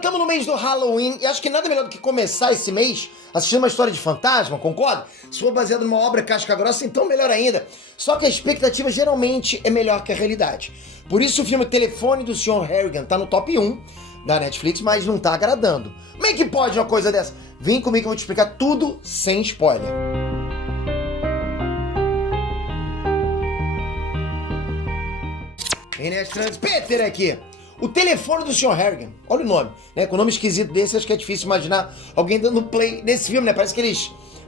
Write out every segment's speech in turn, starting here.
estamos no mês do Halloween e acho que nada melhor do que começar esse mês assistindo uma história de fantasma, concorda? Se for baseado numa obra casca grossa, então melhor ainda. Só que a expectativa geralmente é melhor que a realidade. Por isso o filme Telefone do Sr. Harrigan tá no top 1 da Netflix, mas não tá agradando. Como é que pode uma coisa dessa? Vem comigo que eu vou te explicar tudo sem spoiler. Inestrantes, Peter aqui. O Telefone do Sr. Harrigan, olha o nome, né? Com o nome esquisito desse, acho que é difícil imaginar alguém dando play nesse filme, né? Parece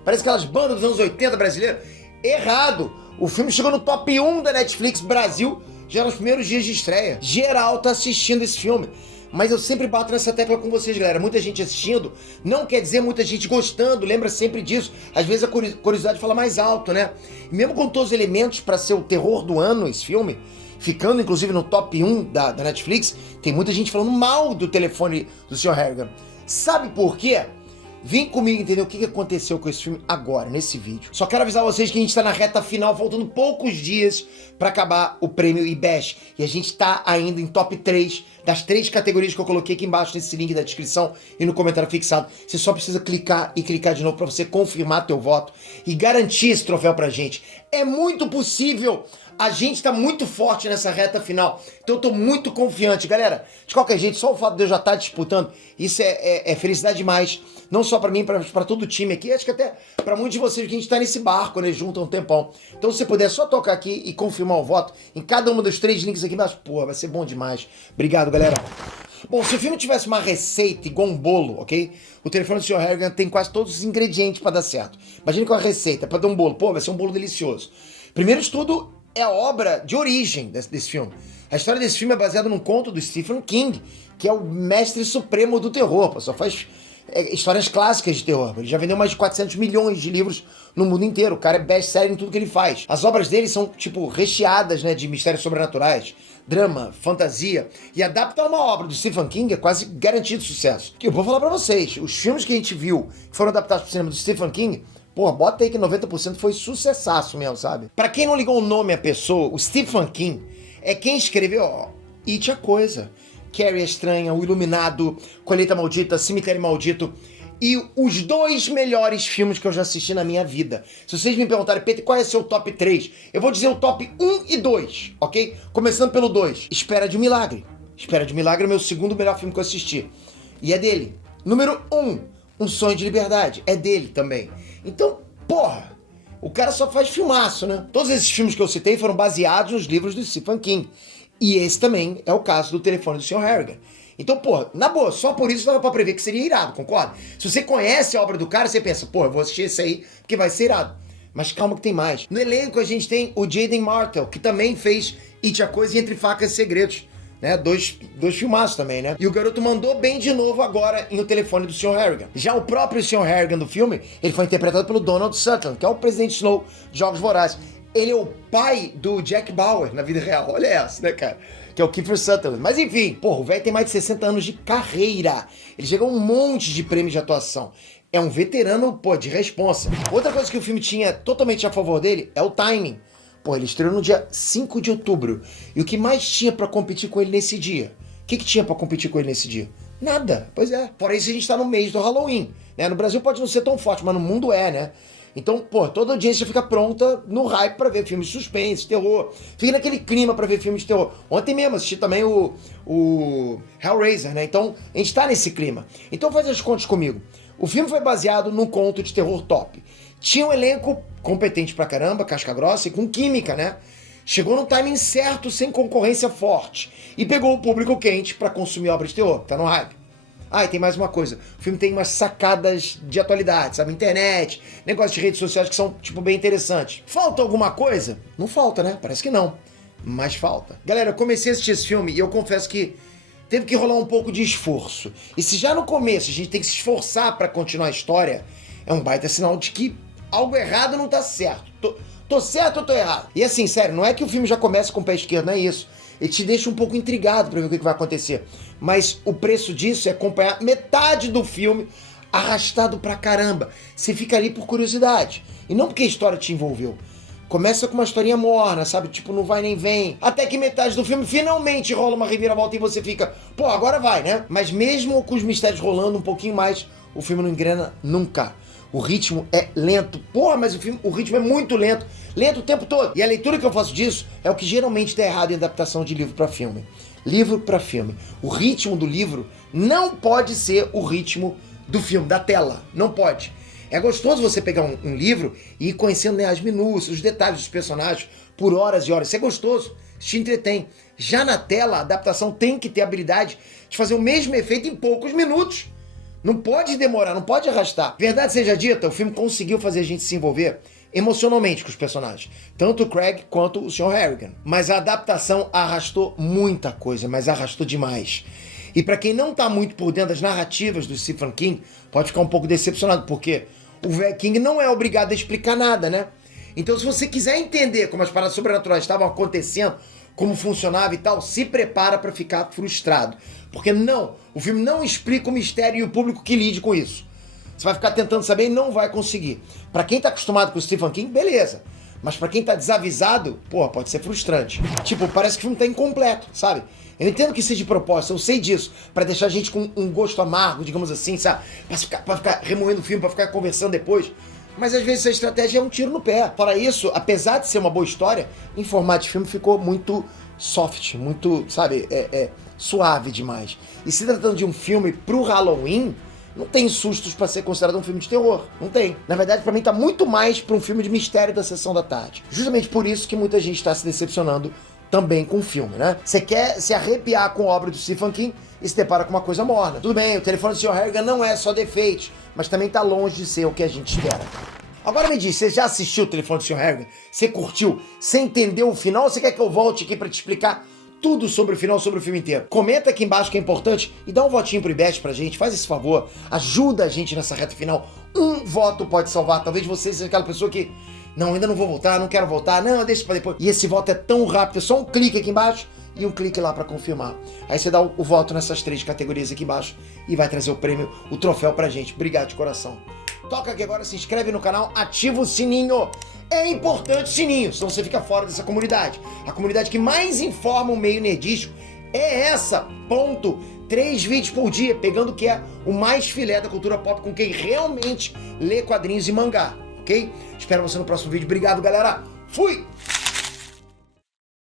aquelas bandas dos anos 80 brasileiros. Errado! O filme chegou no top 1 da Netflix Brasil já nos primeiros dias de estreia. Geral tá assistindo esse filme. Mas eu sempre bato nessa tecla com vocês, galera. Muita gente assistindo não quer dizer muita gente gostando, lembra sempre disso. Às vezes a curiosidade fala mais alto, né? E mesmo com todos os elementos para ser o terror do ano, esse filme, ficando inclusive no top 1 da Netflix, tem muita gente falando mal do Telefone do Sr. Harrigan. Sabe por quê? Vem comigo entender o que aconteceu com esse filme agora, nesse vídeo. Só quero avisar vocês que a gente tá na reta final, faltando poucos dias pra acabar o prêmio IBEST. E a gente tá ainda em top 3 das 3 categorias que eu coloquei aqui embaixo nesse link da descrição e no comentário fixado. Você só precisa clicar e clicar de novo pra você confirmar teu voto e garantir esse troféu pra gente. É muito possível. A gente tá muito forte nessa reta final, então eu tô muito confiante. Galera, de qualquer jeito, só o fato de eu já estar disputando, isso é felicidade demais. Não só pra mim, pra todo o time aqui, acho que até pra muitos de vocês que a gente tá nesse barco, né, junto há um tempão. Então se você puder só tocar aqui e confirmar o voto em cada um dos 3 links aqui embaixo, pô, vai ser bom demais. Obrigado, galera. Bom, se o filme tivesse uma receita igual um bolo, ok? O Telefone do Sr. Harrigan tem quase todos os ingredientes pra dar certo. Imagina com a receita pra dar um bolo. Pô, vai ser um bolo delicioso. Primeiro de tudo, é a obra de origem desse filme. A história desse filme é baseada num conto do Stephen King, que é o mestre supremo do terror, pô, só faz histórias clássicas de terror. Ele já vendeu mais de 400 milhões de livros no mundo inteiro. O cara é best-seller em tudo que ele faz. As obras dele são, tipo, recheadas, né, de mistérios sobrenaturais, drama, fantasia. E adaptar uma obra do Stephen King é quase garantido sucesso. Que eu vou falar pra vocês, os filmes que a gente viu, que foram adaptados pro cinema do Stephen King, pô, bota aí que 90% foi sucessaço mesmo, sabe? Pra quem não ligou o nome à pessoa, o Stephen King é quem escreveu, ó, It a Coisa, Carrie a Estranha, O Iluminado, Colheita Maldita, Cemitério Maldito e os 2 melhores filmes que eu já assisti na minha vida. Se vocês me perguntarem, Peter, qual é o seu top 3? Eu vou dizer o top 1 e 2, ok? Começando pelo 2, Espera de um Milagre. Espera de um Milagre é o meu segundo melhor filme que eu assisti. E é dele. Número 1, Um Sonho de Liberdade. É dele também. Então, porra, o cara só faz filmaço, né? Todos esses filmes que eu citei foram baseados nos livros do Stephen King. E esse também é o caso do Telefone do Sr. Harrigan. Então, porra, na boa, só por isso dava pra prever que seria irado, concorda? Se você conhece a obra do cara, você pensa, porra, eu vou assistir esse aí porque vai ser irado. Mas calma que tem mais. No elenco a gente tem o Jaden Martell, que também fez It a Coisa e Entre Facas e Segredos. Né, dois filmaços também, né? E o garoto mandou bem de novo agora em O Telefone do Sr. Harrigan. Já o próprio Sr. Harrigan do filme, ele foi interpretado pelo Donald Sutherland, que é o Presidente Snow de Jogos Vorazes. Ele é o pai do Jack Bauer na vida real. Olha essa, né, cara? Que é o Kiefer Sutherland. Mas enfim, porra, o velho tem mais de 60 anos de carreira. Ele chegou a um monte de prêmios de atuação. É um veterano, pô, de responsa. Outra coisa que o filme tinha totalmente a favor dele é o timing. Pô, ele estreou no dia 5 de outubro. E o que mais tinha pra competir com ele nesse dia? O que tinha pra competir com ele nesse dia? Nada. Pois é. Porém, isso a gente tá no mês do Halloween. Né? No Brasil pode não ser tão forte, mas no mundo é, né? Então, pô, toda a audiência fica pronta no hype pra ver filmes de suspense, terror. Fica naquele clima pra ver filmes de terror. Ontem mesmo assisti também o Hellraiser, né? Então, a gente tá nesse clima. Então, faz as contas comigo. O filme foi baseado num conto de terror top. Tinha um elenco competente pra caramba, casca grossa e com química, né? Chegou no timing certo, sem concorrência forte. E pegou o público quente pra consumir obras de terror, tá no hype. Ah, e tem mais uma coisa. O filme tem umas sacadas de atualidade, sabe? Internet, negócio de redes sociais que são, tipo, bem interessantes. Falta alguma coisa? Não falta, né? Parece que não. Mas falta. Galera, eu comecei a assistir esse filme e eu confesso que teve que rolar um pouco de esforço. E se já no começo a gente tem que se esforçar pra continuar a história, é um baita sinal de que algo errado não tá certo. Tô certo ou tô errado? E assim, sério, não é que o filme já começa com o pé esquerdo, não é isso. Ele te deixa um pouco intrigado pra ver o que vai acontecer. Mas o preço disso é acompanhar metade do filme arrastado pra caramba. Você fica ali por curiosidade. E não porque a história te envolveu. Começa com uma historinha morna, sabe? Tipo, não vai nem vem. Até que metade do filme finalmente rola uma reviravolta e você fica, pô, agora vai, né? Mas mesmo com os mistérios rolando um pouquinho mais, o filme não engrena nunca. O ritmo é lento. Porra, mas o ritmo é muito lento. Lento o tempo todo. E a leitura que eu faço disso é o que geralmente dá errado em adaptação de livro pra filme. Livro pra filme. O ritmo do livro não pode ser o ritmo do filme, da tela. Não pode. É gostoso você pegar um livro e ir conhecendo, né, as minúcias, os detalhes dos personagens por horas e horas. Isso é gostoso, isso te entretém. Já na tela, a adaptação tem que ter a habilidade de fazer o mesmo efeito em poucos minutos. Não pode demorar, não pode arrastar. Verdade seja dita, o filme conseguiu fazer a gente se envolver emocionalmente com os personagens. Tanto o Craig quanto o Sr. Harrigan. Mas a adaptação arrastou muita coisa, mas arrastou demais. E pra quem não tá muito por dentro das narrativas do Stephen King, pode ficar um pouco decepcionado, porque o velho King não é obrigado a explicar nada, né? Então, se você quiser entender como as paradas sobrenaturais estavam acontecendo, como funcionava e tal, se prepara pra ficar frustrado. Porque não, o filme não explica o mistério e o público que lide com isso. Você vai ficar tentando saber e não vai conseguir. Pra quem tá acostumado com o Stephen King, beleza. Mas pra quem tá desavisado, porra, pode ser frustrante. Tipo, parece que o filme tá incompleto, sabe? Eu entendo que seja de propósito, eu sei disso, pra deixar a gente com um gosto amargo, digamos assim, sabe? Pra ficar remoendo o filme, pra ficar conversando depois. Mas às vezes essa estratégia é um tiro no pé. Fora isso, apesar de ser uma boa história, em formato de filme ficou muito soft, muito, sabe, suave demais. E se tratando de um filme pro Halloween, não tem sustos pra ser considerado um filme de terror. Não tem. Na verdade, pra mim tá muito mais pra um filme de mistério da sessão da tarde. Justamente por isso que muita gente tá se decepcionando também com o filme, né? Você quer se arrepiar com a obra do Stephen King e se depara com uma coisa morna. Tudo bem, o telefone do Sr. Harrigan não é só defeitos, mas também tá longe de ser o que a gente espera. Agora me diz, você já assistiu o telefone do Sr. Harrigan? Você curtiu? Você entendeu o final? Ou você quer que eu volte aqui pra te explicar tudo sobre o final, sobre o filme inteiro? Comenta aqui embaixo que é importante e dá um votinho pro IBEST pra gente, faz esse favor, ajuda a gente nessa reta final. Um voto pode salvar, talvez você seja aquela pessoa que não, ainda não vou voltar, não quero voltar, não, deixa pra depois. E esse voto é tão rápido, é só um clique aqui embaixo e um clique lá pra confirmar. Aí você dá o voto nessas 3 categorias aqui embaixo e vai trazer o prêmio, o troféu pra gente. Obrigado de coração. Toca aqui agora, se inscreve no canal, ativa o sininho. É importante o sininho, senão você fica fora dessa comunidade. A comunidade que mais informa o meio nerdístico é essa, ponto. 3 vídeos por dia, pegando o que é o mais filé da cultura pop com quem realmente lê quadrinhos e mangá, ok? Espero você no próximo vídeo. Obrigado, galera. Fui!